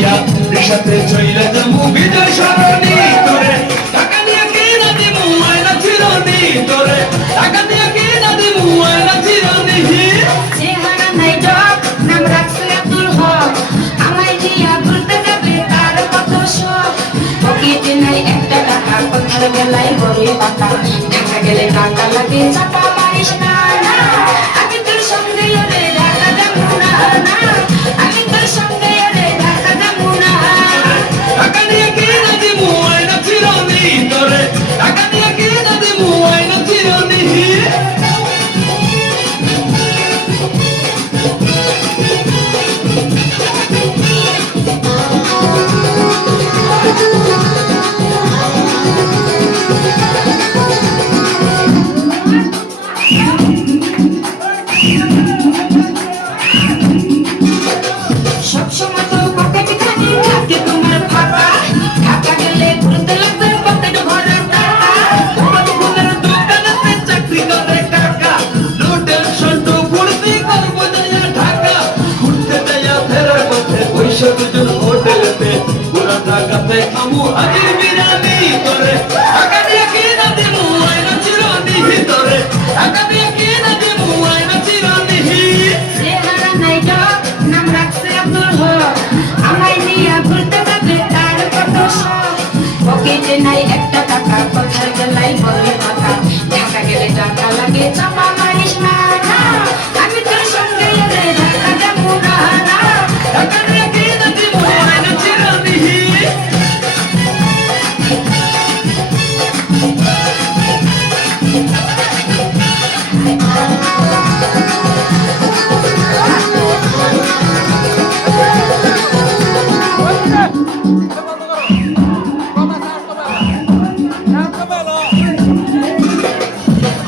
দিয়া রিসাতে চইলে যামু বিজয় সরণি তোরে টাকা দিয়া কিনা দিমু আয়না চিরনি তোরে টাকা দিয়া কিনা দিমু আয়না চিরনি চেহারা নাই জব নাম রাখছে আব্দুল হক আমায় দিয়া ঘুরতে যাবে তার কত শখ পকেটে নাই একটা টাকা কথার বেলায় বড় পাতা দেখা গেলে টাকা লাগে চাপা মারিস না না আমি তোর সঙ্গে ওরে ঢাকা যাবো না না আমি তোর সঙ্গে ওরে ঢাকা যাবো না টাকা দিয়া কিনা দিমু আয়না চিরনি তোরে টাকা দিয়া কিনা দিমু আয়না চিরনি সবসময় তো পকেট খালি থাকে তোমার ফাঁকা ঢাকা গেলে ঘুরতে লাগবে পকেট ভরা টাকা ফুলের দোকানেতে চাকরি করে কাকা নো টেনশন তো ঘুরতে করবো যাইয়া ঢাকা ঘুরতে যাইয়া ফেরার পথে পয়সা দুজন হোটেলেতে পুরা ঢাকাতে খামু হাজির বিরিয়ানি তোরে টাকা দিয়ে কিনা দিমু আয়না চিরনি তোরে টাকা দিয়ে কিনা দিমু আয়না চিরনি চেহারা নাই জব নাম রাখছে আব্দুল হক আমায় নিয়ে ঘুরতে যাবে তার কত শখ পকেটে নাই একটা টাকা কথার বেলায় বলে কথা ঢাকা গেলে টাকা লাগে চাপা মারিস না না আমি তোর সঙ্গে এলে ঢাকা যাবো না না টাকা দিয়ে কিনা দিমু আয়না চিরনি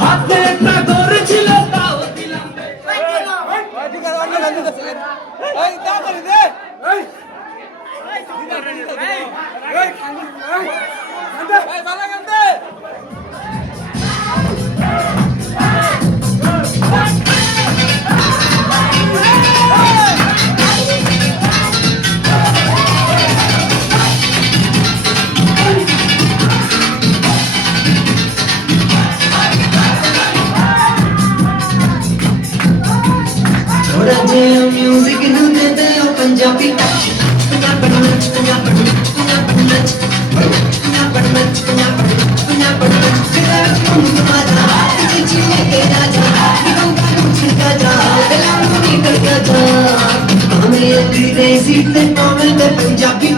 হাতে একটা ধরেছিল তাও দিলাম थोड़ा जे म्यूजिक नू दे दे ओ पंजाबी टच पंजाबी नच पंजाबी नच पंजाबी नच पंजाबी नच पंजाबी नच तेरा तुम तुम्हारा तुझे लेके राजा निकम का छिड़का जा गला में निकल जा हमें तेरे सीट पे पावे ते पंजाबी